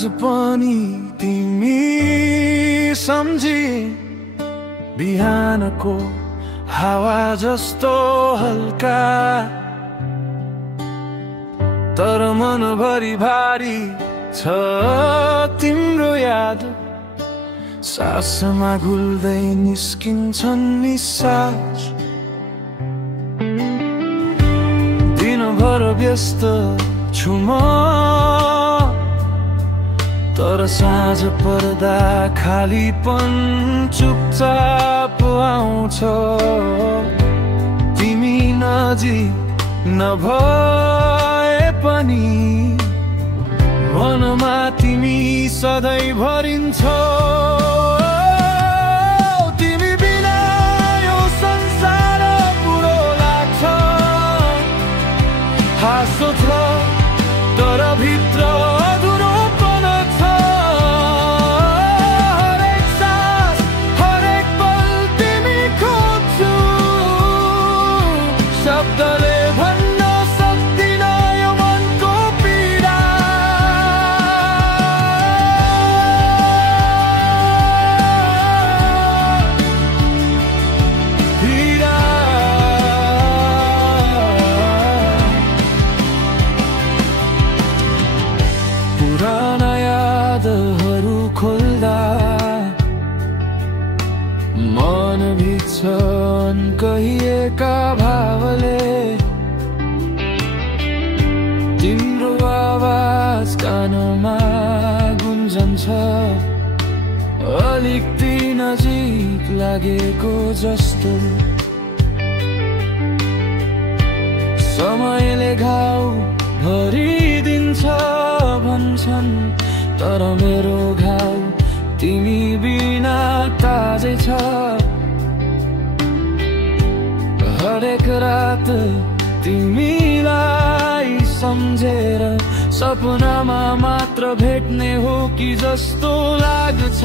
आज पनि तिमी सम्झी बिहानको हावा जस्तो हल्का, तर मनभरि भारी छ तिम्रो याद। सासमा घुल्दै निस्किन्छन् निश्वास, दिनभर व्यस्त छु म, तर साँझ पर्दा खालीपन चुपचाप आउँछ। तिमी नजिक नभए पनि मनमा तिमी सधैँ भरिन्छौ। तिमी बिना यो संसार बुढो लाग्छ, हाँसो छ तर भित्र अधुरोपन छ। हरेक सास हरेक पल तिमी खोज्छु, शब्दले भन्न सक्दिन यो मनको पीडा। पुराना यादहरू खोल्दा मन भिज्छन् कहिएका भावले। तिम्रो आवाज कानमा गुन्जन्छ, अलिकति नजिक लागेको जस्तो। समयले घाउ भरिदिन्छ भन्छन्, तर मेरो घाउ तिमी बिना ताजै छ। हरेक रात तिमीलाई सम्झेर सपनामा मात्र भेट्ने हो कि जस्तो लाग्छ।